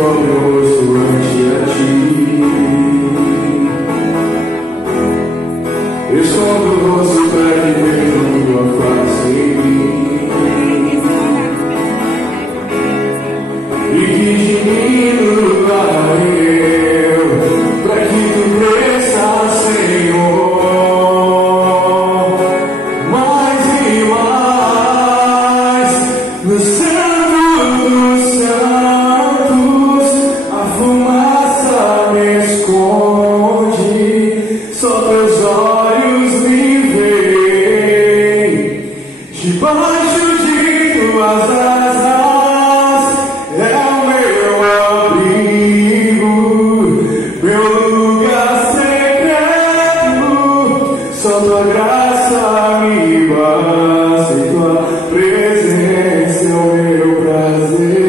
cobre o rosto ante a ti. Esconde o rosto para que vejam tua face em mim. E que de mim lugar eu, para que tu cresças, Senhor. Mais e mais, no Santo dos Santos, a fumaça me esconde, só teus olhos me veem, debaixo de tuas asas é o meu abrigo, meu lugar secreto, só tua graça me basta e tua presença é o meu prazer.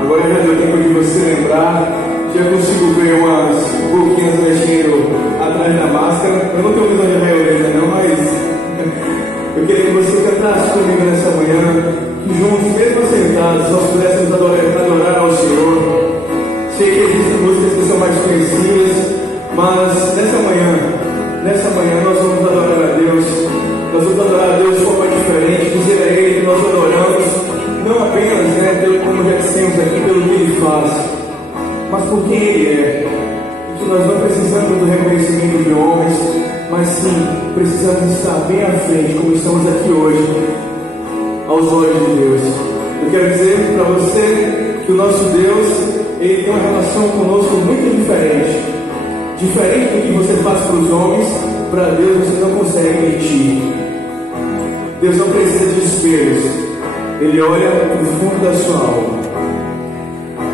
Agora já deu tempo de você lembrar. Já consigo ver umas boquinhas mexendo atrás da máscara. Eu não tenho visão de reoleta não, mas eu queria que você cantasse comigo nessa manhã, que juntos, mesmo sentados, nós pudéssemos adorar ao Senhor. Sei que existem músicas que são mais conhecidas, mas nessa manhã nós vamos adorar a Deus. Nós vamos adorar a Deus de forma diferente, dizer a Ele que nós adoramos, não apenas, como já dissemos aqui, pelo que Ele faz, mas por quem Ele é. E que nós não precisamos do reconhecimento de homens, mas sim precisamos estar bem à frente, como estamos aqui hoje, aos olhos de Deus. Eu quero dizer para você que o nosso Deus, Ele tem uma relação conosco muito diferente. Diferente do que você faz para os homens, para Deus você não consegue mentir. Deus não precisa de espelhos, Ele olha no fundo da sua alma.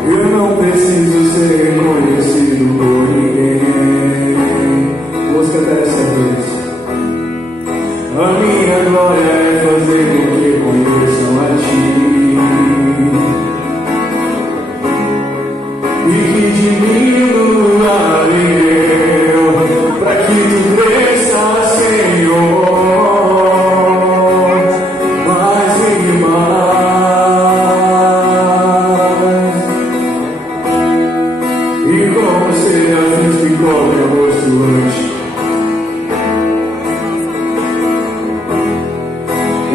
Eu não preciso ser reconhecido por ninguém. Vamos cantar essa vez. A minha glória é fazer com que conheçam a ti. E que de mim lugar eu, para que tu cresças, Senhor. Mais e mais. E como serafins que cobrem o rosto ante.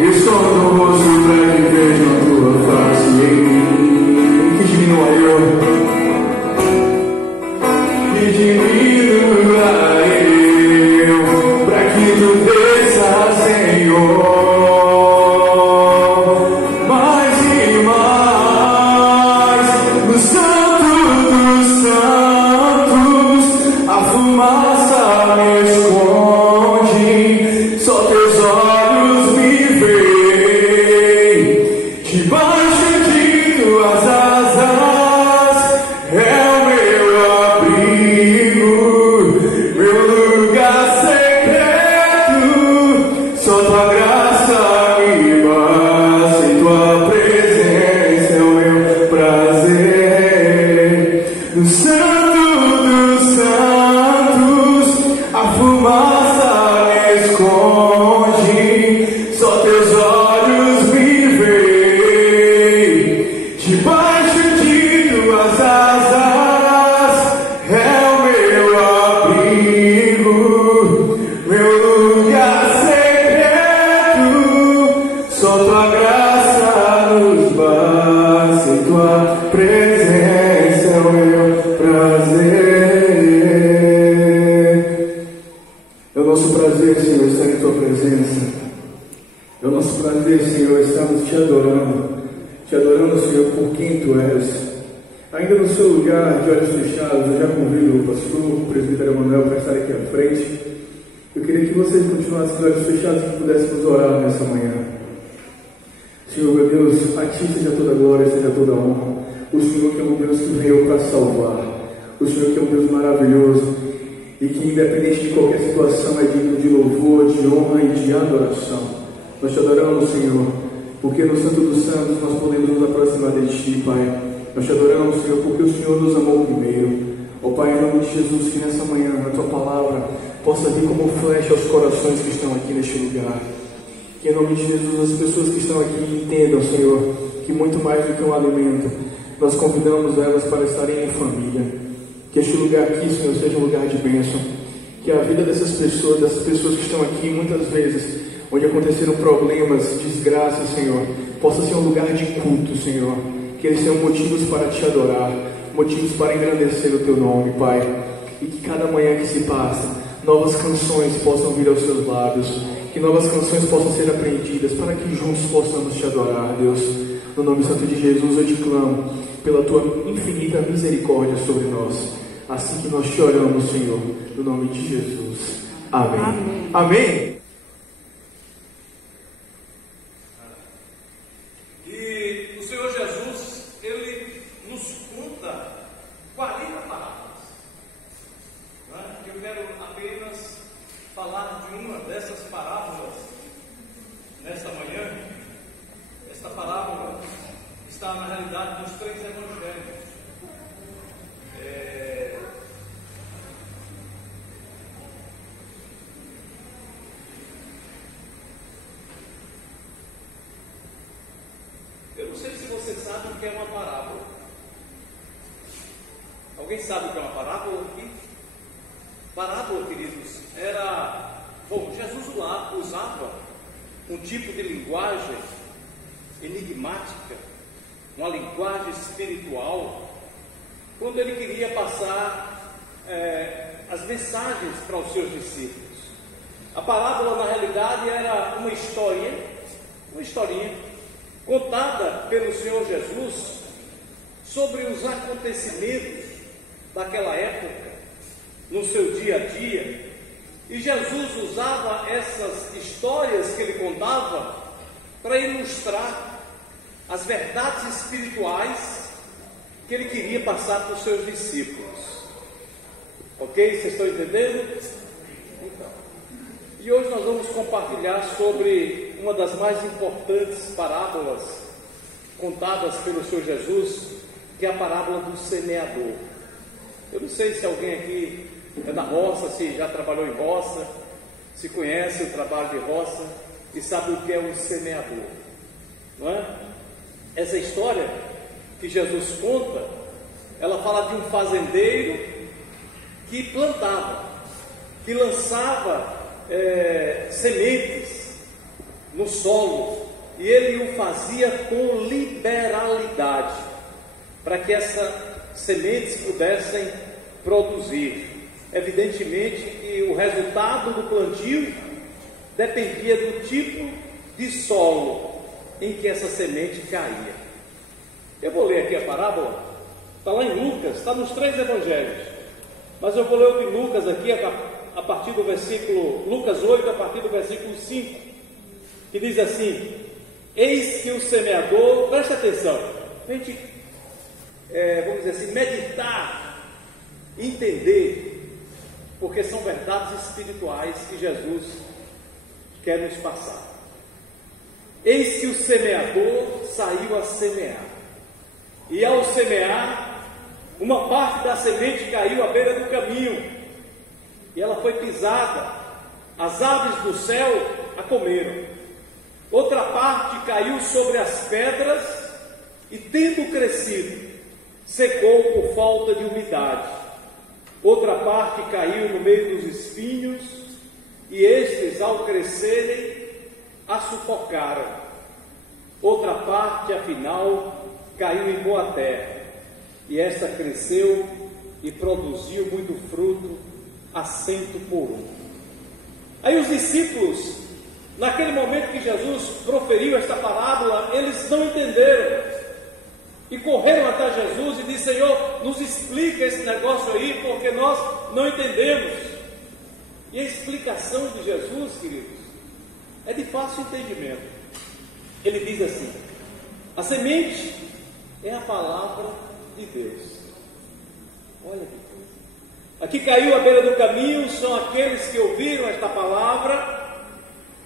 Esconda o rosto para que vejam tua face em mim. Que diminua eu. Que diminua eu, para que tu cresças, Senhor. Mais e mais, no Santo dos Santos, a fumaça me esconde, só teus olhos me veem, debaixo de tuas asas é o meu abrigo, meu lugar secreto, só tua graça me basta e tua presença é o meu prazer. No Santo dos Santos, a fumaça me esconde, só teus olhos me veem, debaixo de tuas asas é o meu abrigo, meu lugar secreto, só tua graça nos basta e tua presença é o meu prazer. É o nosso prazer, Senhor, estar em tua presença. É o nosso prazer, Senhor, estarmos te adorando, Senhor, por quem tu és. Ainda no seu lugar de olhos fechados, eu já convido o pastor, o presbítero Emanuel, para estar aqui à frente. Eu queria que vocês continuassem de olhos fechados e que pudéssemos orar nessa manhã. Senhor, meu Deus, a ti seja toda a glória, seja toda a honra. O Senhor que é um Deus que veio para salvar. O Senhor que é um Deus maravilhoso e que, independente de qualquer situação, é digno de louvor, de honra e de adoração. Nós te adoramos, Senhor, porque no Santo dos Santos nós podemos nos aproximar de ti, Pai. Nós te adoramos, Senhor, porque o Senhor nos amou primeiro. Ó Pai, em nome de Jesus, que nessa manhã a tua palavra possa vir como flecha aos corações que estão aqui neste lugar. Que em nome de Jesus as pessoas que estão aqui entendam, Senhor, que muito mais do que um alimento, nós convidamos elas para estarem em família. Que este lugar aqui, Senhor, seja um lugar de bênção. Que a vida dessas pessoas que estão aqui, muitas vezes, onde aconteceram problemas, desgraças, Senhor, possa ser um lugar de culto, Senhor. Que eles tenham motivos para te adorar, motivos para engrandecer o teu nome, Pai. E que cada manhã que se passa, novas canções possam vir aos teus lábios. Que novas canções possam ser aprendidas, para que juntos possamos te adorar, Deus. No nome santo de Jesus eu te clamo, pela tua infinita misericórdia sobre nós. Assim que nós te oramos, Senhor, no nome de Jesus. Amém. Amém. Amém. E o Senhor Jesus, Ele nos conta 40 parábolas. Eu quero apenas falar de uma dessas parábolas nesta manhã. Esta parábola está na realidade nos 3 evangelhos. Eu não sei se você sabe o que é uma parábola. Alguém sabe o que é uma parábola aqui? Parábola, queridos, era... Bom, Jesus usava um tipo de linguagem enigmática, uma linguagem espiritual, quando ele queria passar as mensagens para os seus discípulos. A parábola, na realidade, era uma historinha contada pelo Senhor Jesus sobre os acontecimentos daquela época, no seu dia a dia. E Jesus usava essas histórias que ele contava para ilustrar as verdades espirituais que ele queria passar para os seus discípulos. Ok? Vocês estão entendendo? Então, e hoje nós vamos compartilhar sobre uma das mais importantes parábolas contadas pelo Senhor Jesus, que é a parábola do semeador. Eu não sei se alguém aqui é da roça, se já trabalhou em roça, se conhece o trabalho de roça e sabe o que é um semeador, não é? Essa história que Jesus conta, ela fala de um fazendeiro que plantava, que lançava sementes no solo, e ele o fazia com liberalidade, para que essas sementes pudessem produzir. Evidentemente que o resultado do plantio dependia do tipo de solo em que essa semente caía. Eu vou ler aqui a parábola, está lá em Lucas, está nos 3 evangelhos, mas eu vou ler o de Lucas aqui a partir do versículo, Lucas 8, a partir do versículo 5, que diz assim: eis que o semeador, presta atenção, a gente, vamos dizer assim, meditar, entender, porque são verdades espirituais que Jesus quer nos passar. Eis que o semeador saiu a semear, e ao semear, uma parte da semente caiu à beira do caminho, e ela foi pisada, as aves do céu a comeram. Outra parte caiu sobre as pedras, e tendo crescido, secou por falta de umidade. Outra parte caiu no meio dos espinhos, e estes, ao crescerem, a sufocaram. Outra parte, afinal, caiu em boa terra, e esta cresceu e produziu muito fruto, a 100 por 1. Aí os discípulos, naquele momento que Jesus proferiu esta parábola, eles não entenderam, e correram até Jesus e disseram: Senhor, nos explica esse negócio aí, porque nós não entendemos. E a explicação de Jesus, queridos, é de fácil entendimento. Ele diz assim: a semente é a palavra de Deus. Olha que coisa. Aqui caiu à beira do caminho são aqueles que ouviram esta palavra,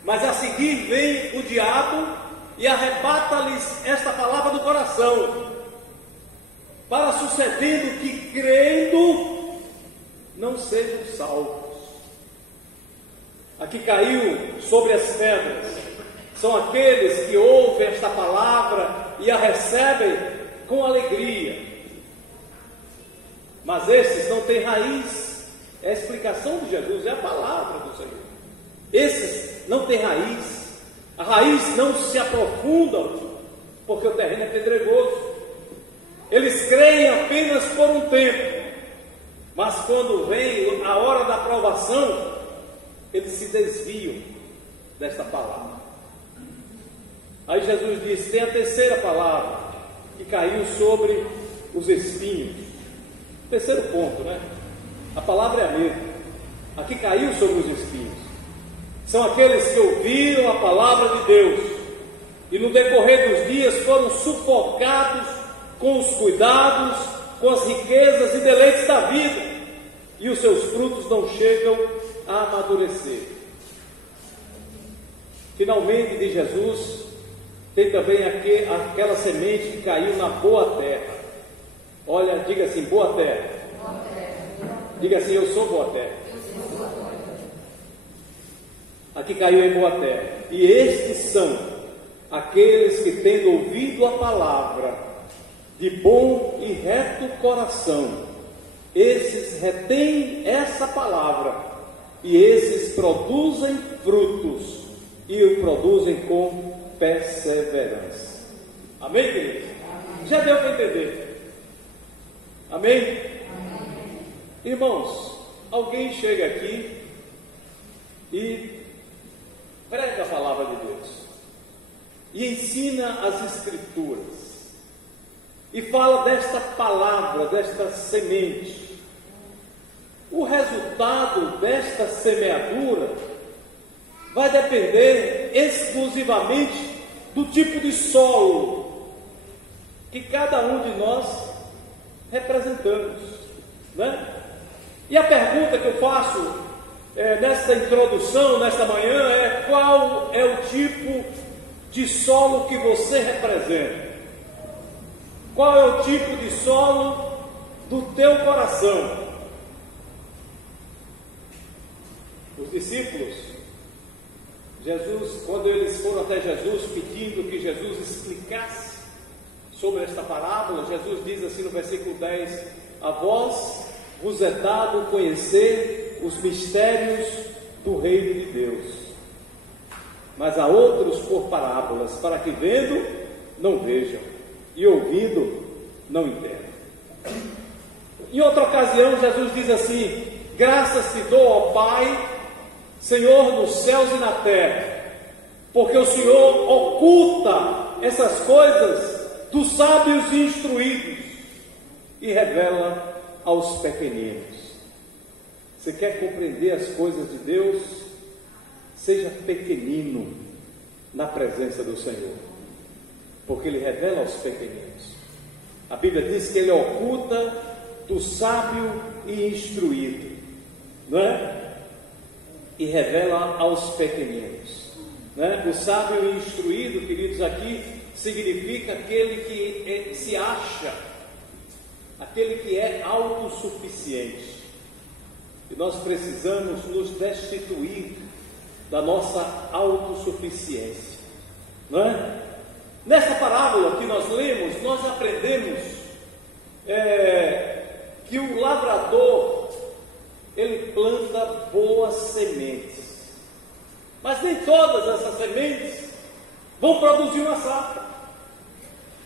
mas a seguir vem o diabo e arrebata-lhes esta palavra do coração, para sucedendo que, crendo, não sejam salvos. Aqui caiu sobre as pedras, são aqueles que ouvem esta palavra e a recebem com alegria. Mas esses não têm raiz. É a explicação de Jesus, é a palavra do Senhor. Esses não têm raiz. A raiz não se aprofunda, porque o terreno é pedregoso. Eles creem apenas por um tempo, mas quando vem a hora da provação, eles se desviam desta palavra. Aí Jesus diz: tem a terceira palavra, que caiu sobre os espinhos. Terceiro ponto, né? A palavra é a mesma. Aqui caiu sobre os espinhos. São aqueles que ouviram a palavra de Deus e no decorrer dos dias foram sufocados com os cuidados, com as riquezas e deleites da vida, e os seus frutos não chegam a amadurecer. Finalmente, de Jesus, tem também aquela semente que caiu na boa terra. Olha, diga assim: boa terra. Boa terra. Diga assim: eu sou boa terra. Aqui caiu em boa terra. E estes são aqueles que, tendo ouvido a palavra de bom e reto coração, esses retêm essa palavra e esses produzem frutos, e o produzem com perseverança. Amém, queridos? Já deu para entender? Amém? Amém. Irmãos, alguém chega aqui e prega a palavra de Deus e ensina as Escrituras e fala desta palavra, desta semente. O resultado desta semeadura vai depender exclusivamente do tipo de solo que cada um de nós representamos, né? E a pergunta que eu faço nesta introdução, nesta manhã, é: qual é o tipo de solo que você representa? Qual é o tipo de solo do teu coração? Os discípulos, Jesus, quando eles foram até Jesus pedindo que Jesus explicasse sobre esta parábola, Jesus diz assim no versículo 10: a vós vos é dado conhecer os mistérios do reino de Deus, mas a outros por parábolas, para que vendo não vejam e ouvindo não entendam. Em outra ocasião, Jesus diz assim: graças te dou, ó Pai, Senhor dos céus e na terra, porque o Senhor oculta essas coisas dos sábios e instruídos e revela aos pequeninos. Você quer compreender as coisas de Deus? Seja pequenino na presença do Senhor, porque Ele revela aos pequeninos. A Bíblia diz que Ele oculta do sábio e instruído, não é? E revela aos pequeninos, né? O sábio e instruído, queridos, aqui significa aquele que se acha, aquele que é autossuficiente. E nós precisamos nos destituir da nossa autossuficiência, não é? Nessa parábola que nós lemos, nós aprendemos que o lavrador, ele planta boas sementes, mas nem todas essas sementes vão produzir uma safra,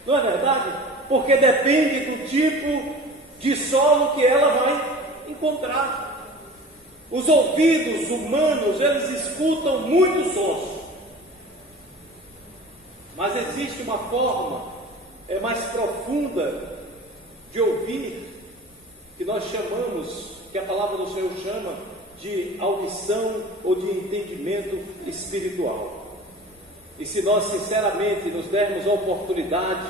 não é verdade? Porque depende do tipo de solo que ela vai encontrar. Os ouvidos humanos, eles escutam muitos sons, mas existe uma forma mais profunda de ouvir, que nós chamamos, que a palavra do Senhor chama de audição ou de entendimento espiritual. E se nós sinceramente nos dermos a oportunidade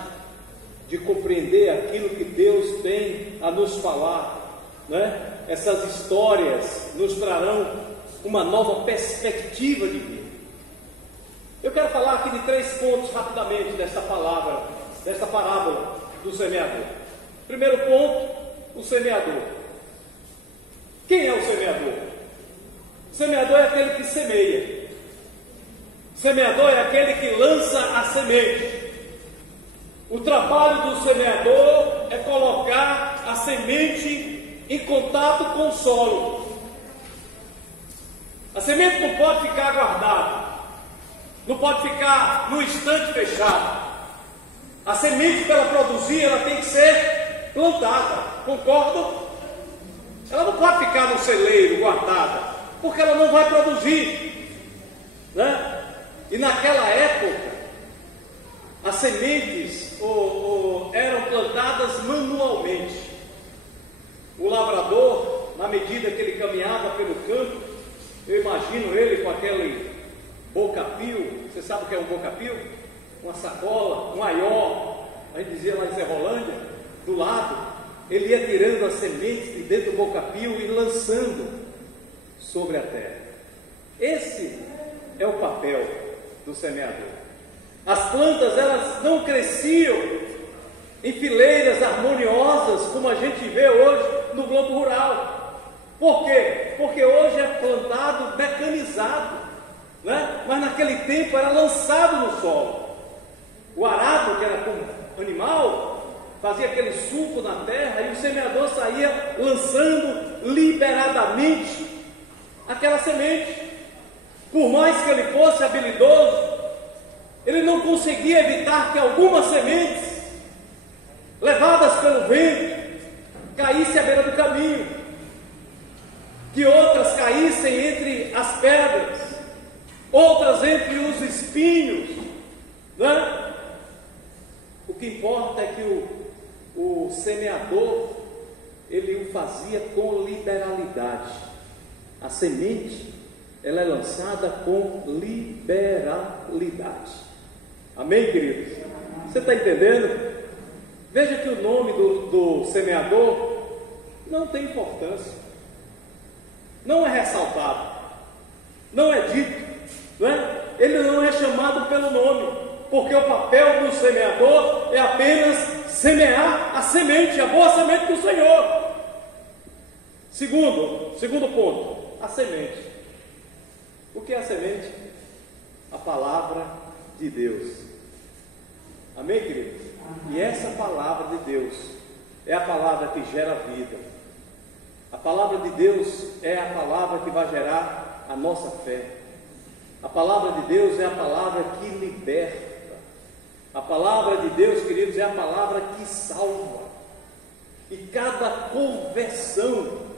de compreender aquilo que Deus tem a nos falar, né? Essas histórias nos trarão uma nova perspectiva de vida. Eu quero falar aqui de 3 pontos rapidamente desta palavra, desta parábola do semeador. Primeiro ponto, o semeador. Quem é o semeador? O semeador é aquele que semeia. Semeador é aquele que lança a semente. O trabalho do semeador é colocar a semente em contato com o solo. A semente não pode ficar guardada, não pode ficar no estante fechado. A semente, para ela produzir, ela tem que ser plantada, concordam? Ela não pode ficar no celeiro guardada, porque ela não vai produzir, né? E naquela época, as sementes eram plantadas manualmente. O lavrador, na medida que ele caminhava pelo campo, eu imagino ele com aquele boca-pio. Você sabe o que é um boca-pio? Uma sacola, um aió, a gente dizia lá em Serrolândia, do lado. Ele ia tirando as sementes de dentro do boca-pio e lançando sobre a terra. Esse é o papel do semeador. As plantas, elas não cresciam em fileiras harmoniosas como a gente vê hoje no globo rural. Por quê? Porque hoje é plantado mecanizado, né? Mas naquele tempo era lançado no solo. O arado, que era com animal, fazia aquele sulco na terra e o semeador saía lançando liberadamente aquela semente. Por mais que ele fosse habilidoso, ele não conseguia evitar que algumas sementes, levadas pelo vento, caíssem à beira do caminho, que outras caíssem entre as pedras, outras entre os espinhos, né? O que importa é que o semeador, ele o fazia com liberalidade. A semente, ela é lançada com liberalidade. Amém, queridos? Você está entendendo? Veja que o nome do semeador não tem importância, não é ressaltado, não é dito, não é? Ele não é chamado pelo nome, porque o papel do semeador é apenas semear a semente, a boa semente do Senhor. Segundo ponto, a semente. O que é a semente? A palavra de Deus. Amém, queridos? E essa palavra de Deus é a palavra que gera vida. A palavra de Deus é a palavra que vai gerar a nossa fé. A palavra de Deus é a palavra que liberta. A palavra de Deus, queridos, é a palavra que salva. E cada conversão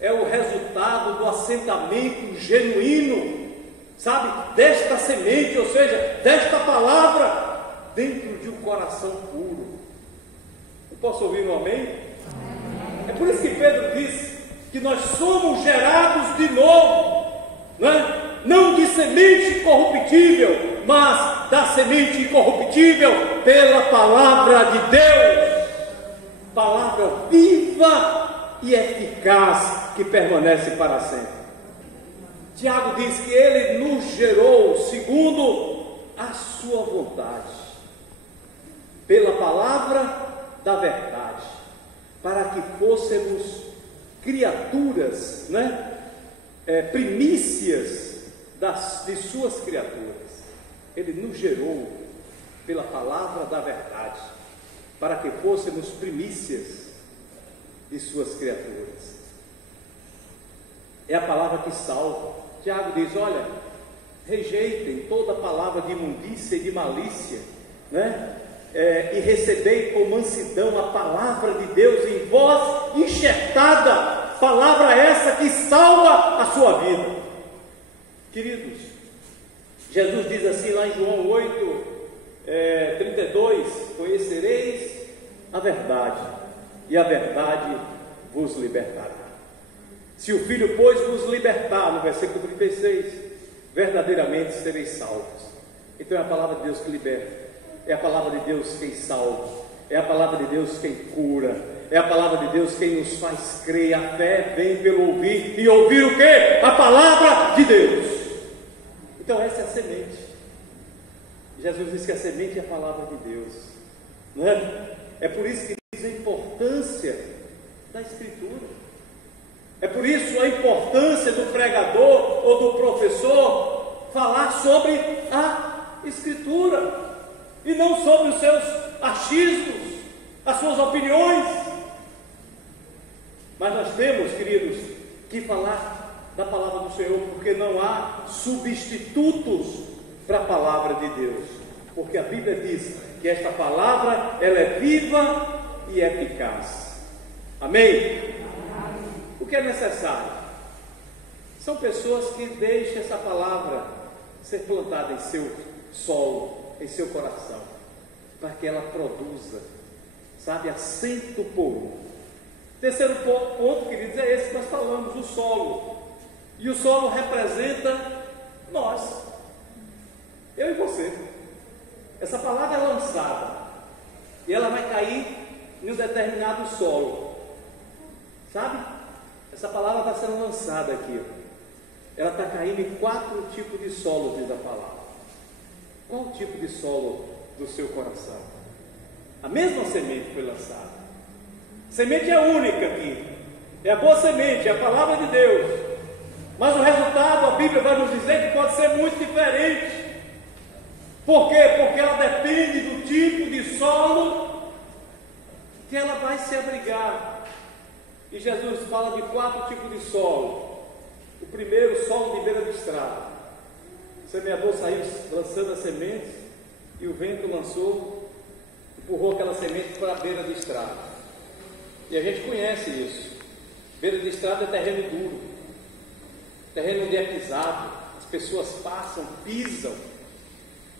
é o resultado do assentamento genuíno, sabe, desta semente, ou seja, desta palavra dentro de um coração puro. Eu posso ouvir um amém? É por isso que Pedro diz que nós somos gerados de novo, né? Não de semente corruptível, mas da semente incorruptível pela palavra de Deus, palavra viva e eficaz que permanece para sempre. Tiago diz que ele nos gerou segundo a sua vontade, pela palavra da verdade, para que fôssemos criaturas, né? Primícias de suas criaturas. Ele nos gerou pela palavra da verdade, para que fôssemos primícias de suas criaturas. É a palavra que salva. Tiago diz: olha, rejeitem toda palavra de imundícia e de malícia, né? E recebei com mansidão a palavra de Deus em vós enxertada, palavra essa que salva a sua vida. Queridos, Jesus diz assim lá em João 8, 32: conhecereis a verdade, e a verdade vos libertará. Se o Filho, pois, vos libertar, no versículo 36, verdadeiramente sereis salvos. Então é a palavra de Deus que liberta, é a palavra de Deus quem salva, é a palavra de Deus quem cura, é a palavra de Deus quem nos faz crer. A fé vem pelo ouvir, e ouvir o quê? A palavra de Deus. Então essa é a semente. Jesus diz que a semente é a palavra de Deus, não é? É por isso que diz a importância da Escritura. É por isso a importância do pregador ou do professor falar sobre a Escritura e não sobre os seus achismos, as suas opiniões. Mas nós temos, queridos, que falar da palavra do Senhor, porque não há substitutos para a palavra de Deus, porque a Bíblia diz que esta palavra, ela é viva e eficaz. Amém? O que é necessário? São pessoas que deixam essa palavra ser plantada em seu solo, em seu coração, para que ela produza, sabe, assento por um. Terceiro ponto, queridos, é esse que nós falamos, o solo. E o solo representa nós, eu e você. Essa palavra é lançada e ela vai cair em um determinado solo, sabe? Essa palavra está sendo lançada aqui, ela está caindo em 4 tipos de solo, diz a palavra. Qual o tipo de solo do seu coração? A mesma semente foi lançada. Semente é única aqui, é a boa semente, é a palavra de Deus. Mas o resultado, a Bíblia vai nos dizer que pode ser muito diferente. Por quê? Porque ela depende do tipo de solo que ela vai se abrigar. E Jesus fala de 4 tipos de solo. O primeiro, solo de beira de estrada. O semeador saiu lançando as sementes e o vento lançou, empurrou aquela semente para a beira de estrada. E a gente conhece isso. Beira de estrada é terreno duro, terreno onde é pisado, as pessoas passam, pisam,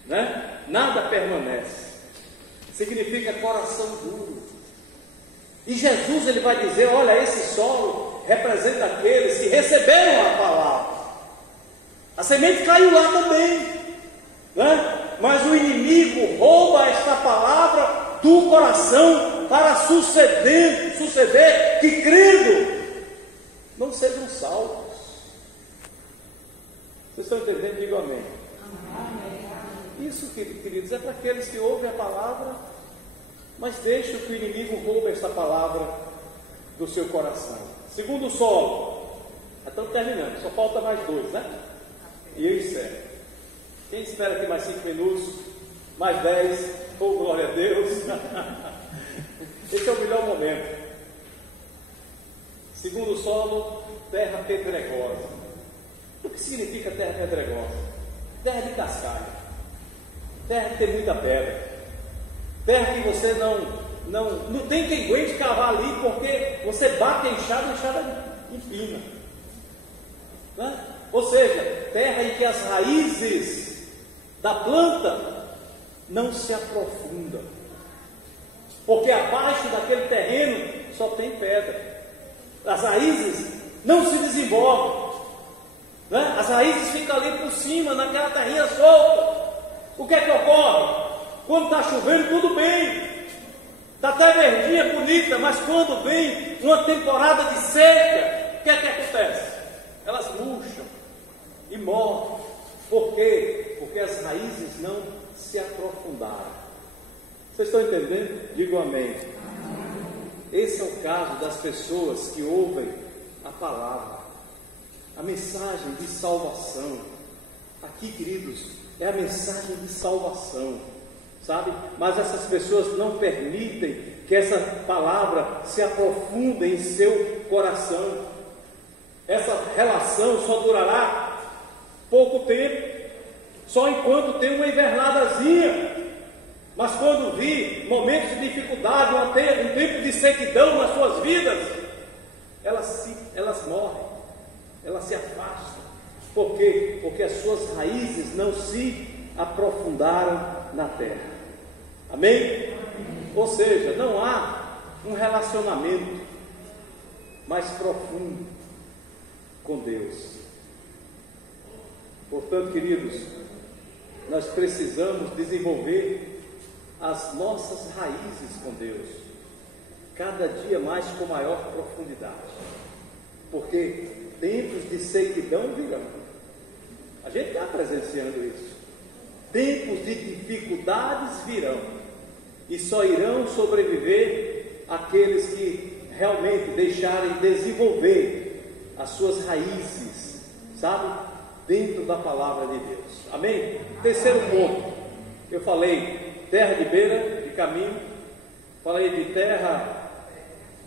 né? Nada permanece. Significa coração duro. E Jesus, ele vai dizer: olha, esse solo representa aqueles que receberam a palavra. A semente caiu lá também, né? Mas o inimigo rouba esta palavra do coração para suceder que, crendo, não sejam salvos. Vocês estão entendendo? Digo amém. Isso, queridos, é para aqueles que ouvem a palavra, mas deixam que o inimigo roube esta palavra do seu coração. Segundo solo, estamos terminando, só falta mais 2, né? E eu encerro. Quem espera aqui mais 5 minutos, mais 10, oh glória a Deus. Esse é o melhor momento. Segundo solo, terra pedregosa. O que significa terra pedregosa? Terra de cascalho, terra que tem muita pedra, terra que você não tem quem aguente cavar ali, porque você bate a enxada empina, né? Ou seja, terra em que as raízes da planta não se aprofundam, porque abaixo daquele terreno só tem pedra. As raízes não se desenvolvem, né? As raízes ficam ali por cima, naquela terrinha solta. O que é que ocorre? Quando está chovendo, tudo bem, está até verdinha, bonita, mas quando vem uma temporada de seca, o que é que acontece? Elas murcham e morrem. Por quê? Porque as raízes não se aprofundaram. Vocês estão entendendo? Digo amém. Esse é o caso das pessoas que ouvem a palavra, a mensagem de salvação. Aqui, queridos, é a mensagem de salvação, sabe? Mas essas pessoas não permitem que essa palavra se aprofunde em seu coração. Essa relação só durará pouco tempo, só enquanto tem uma invernadazinha. Mas quando vir momentos de dificuldade, um tempo de sequidão nas suas vidas, elas morrem, elas se afastam. Por quê? Porque as suas raízes não se aprofundaram na terra. Amém? Ou seja, não há um relacionamento mais profundo com Deus. Portanto, queridos, nós precisamos desenvolver as nossas raízes com Deus, cada dia mais com maior profundidade, porque tempos de sequidão virão. A gente está presenciando isso. Tempos de dificuldades virão, e só irão sobreviver aqueles que realmente deixarem desenvolver as suas raízes, sabe? dentro da palavra de Deus. Amém? Terceiro ponto, eu falei terra de beira, de caminho, falei de terra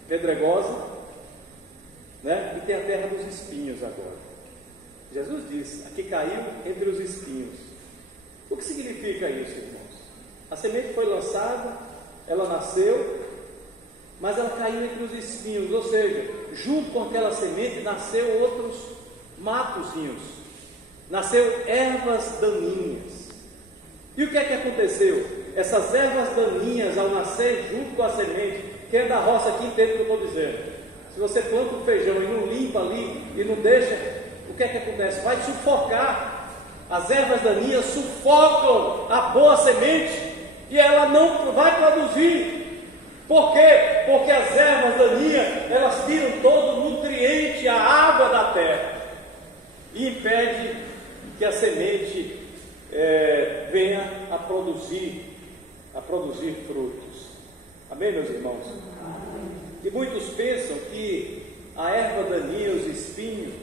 pedregosa, né? E tem a terra dos espinhos agora. Jesus disse, aqui caiu entre os espinhos. O que significa isso, irmãos? A semente foi lançada, ela nasceu, mas ela caiu entre os espinhos, ou seja, junto com aquela semente nasceu outros matozinhos, nasceu ervas daninhas. E o que é que aconteceu? Essas ervas daninhas, ao nascer junto com a semente, quem é da roça aqui entende o que eu estou dizendo. Se você planta um feijão e não limpa ali, e não deixa, o que é que acontece? Vai sufocar. As ervas daninhas sufocam a boa semente, e ela não vai produzir. Por quê? Porque as ervas daninhas, elas tiram todo o nutriente, a água da terra, e impede que a semente venha a produzir frutos. Amém, meus irmãos? E muitos pensam que a erva daninha, os espinhos,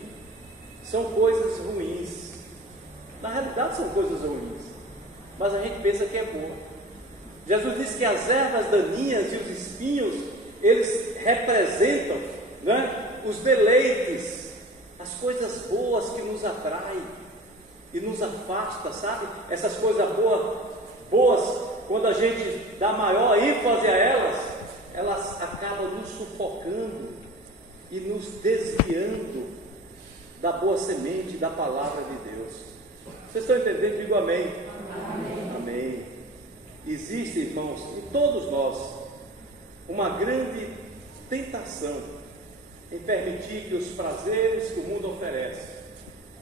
são coisas ruins. Na realidade são coisas ruins, mas a gente pensa que é boa. Jesus disse que as ervas daninhas e os espinhos, eles representam, né, os deleites, as coisas boas que nos atraem e nos afasta, sabe? Essas coisas boas, quando a gente dá maior ênfase a elas acabam nos sufocando e nos desviando da boa semente, da palavra de Deus. Vocês estão entendendo? Digo amém. Amém. Amém. Existe, irmãos, em todos nós, uma grande tentação em permitir que os prazeres que o mundo oferece,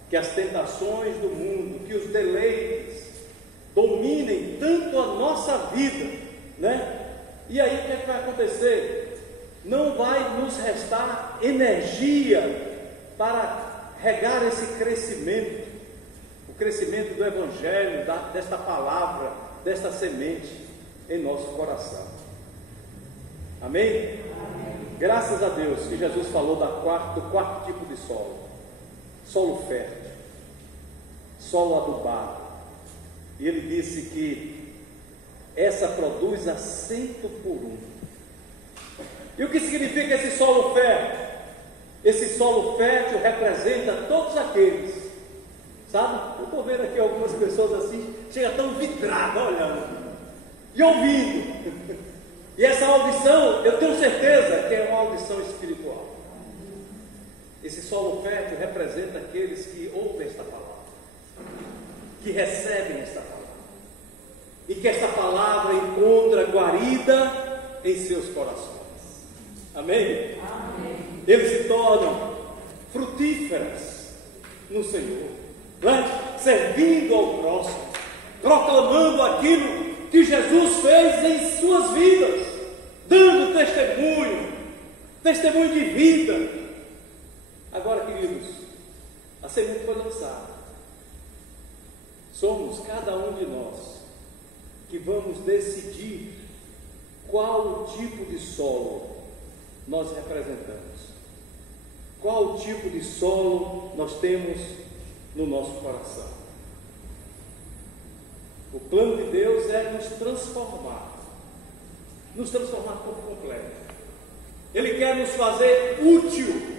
que as tentações do mundo, que os deleites dominem tanto a nossa vida, né? E aí o que é que vai acontecer? Não vai nos restar energia para regar esse crescimento, o crescimento do Evangelho, desta palavra, desta semente em nosso coração. Amém? Amém? Graças a Deus que Jesus falou do quarto tipo de solo. Solo fértil, solo adubado. E ele disse que essa produz a 100%. E o que significa esse solo fértil? Esse solo fértil representa todos aqueles, sabe? Eu estou vendo aqui algumas pessoas assim, chega tão vidrada olhando e ouvindo. E essa audição, eu tenho certeza que é uma audição espiritual. Esse solo fértil representa aqueles que ouvem esta palavra, que recebem esta palavra, e que esta palavra encontra guarida em seus corações. Amém? Amém. Eles se tornam frutíferas no Senhor, né? Servindo ao próximo, proclamando aquilo que Jesus fez em suas vidas, dando testemunho de vida. Agora, queridos, a semente foi lançada. Somos cada um de nós que vamos decidir qual tipo de solo nós representamos, qual tipo de solo nós temos no nosso coração. O plano de Deus é nos transformar por completo. Ele quer nos fazer útil,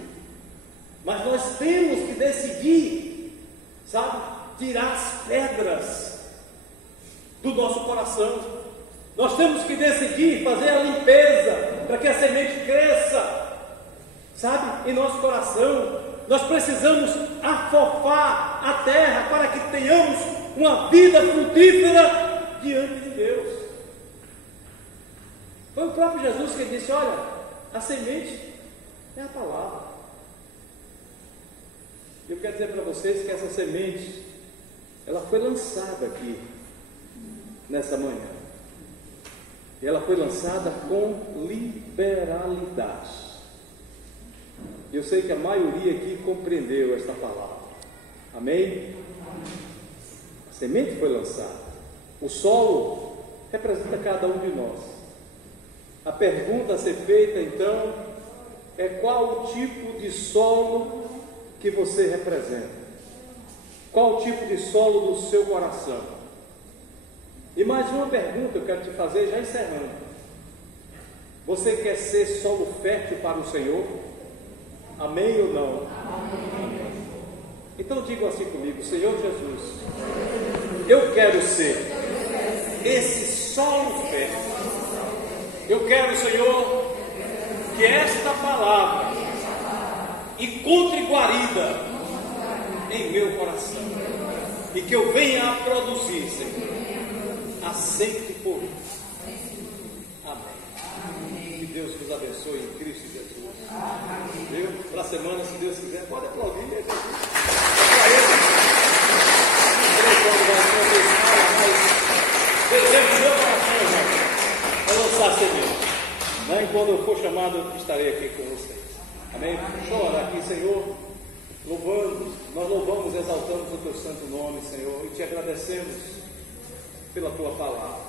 mas nós temos que decidir, sabe, tirar as pedras do nosso coração. Nós temos que decidir fazer a limpeza para que a semente cresça, sabe, em nosso coração. Nós precisamos afofar a terra para que tenhamos uma vida frutífera diante de Deus. Foi o próprio Jesus que disse: olha, a semente é a palavra. Eu quero dizer para vocês que essa semente, ela foi lançada aqui nessa manhã. E ela foi lançada com liberalidade. Eu sei que a maioria aqui compreendeu esta palavra. Amém? A semente foi lançada. O solo representa cada um de nós. A pergunta a ser feita então é: qual o tipo de solo que você representa? Qual o tipo de solo do seu coração? E mais uma pergunta eu quero te fazer, já encerrando. Você quer ser solo fértil para o Senhor? Amém ou não? Amém. Então diga assim comigo: Senhor Jesus, eu quero ser esse solo fértil. Eu quero, Senhor, que esta palavra encontre guarida em meu coração e que eu venha a produzir, Senhor, a 100 por isso. Amém. Que Deus nos abençoe em Cristo Jesus. Viu? Para a semana, se Deus quiser, pode aplaudir. Desejo do meu coração, irmão, é lançar semente. E quando eu for chamado, estarei aqui com vocês. Amém? Chora aqui, Senhor. Nós louvamos, exaltamos o teu santo nome, Senhor, e te agradecemos pela tua palavra.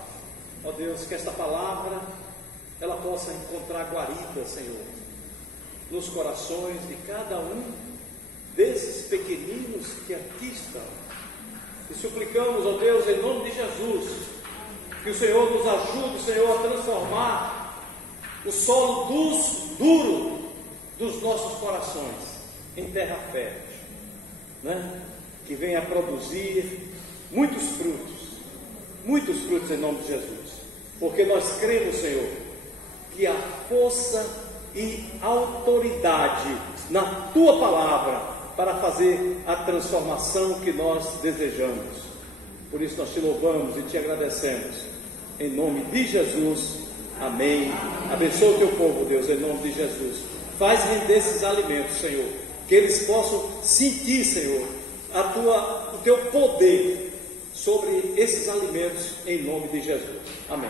Ó Deus, que esta palavra ela possa encontrar guarida, Senhor, nos corações de cada um desses pequeninos que aqui estão. E suplicamos, ó Deus, em nome de Jesus, que o Senhor nos ajude, Senhor, a transformar o solo duro dos nossos corações em terra fértil, né? Que venha a produzir muitos frutos em nome de Jesus, porque nós cremos, Senhor, que a força e autoridade na tua palavra para fazer a transformação que nós desejamos. Por isso nós te louvamos e te agradecemos em nome de Jesus. Amém. Abençoa o teu povo, Deus, em nome de Jesus. Faz render esses alimentos, Senhor, que eles possam sentir, Senhor, o teu poder sobre esses alimentos, em nome de Jesus. Amém.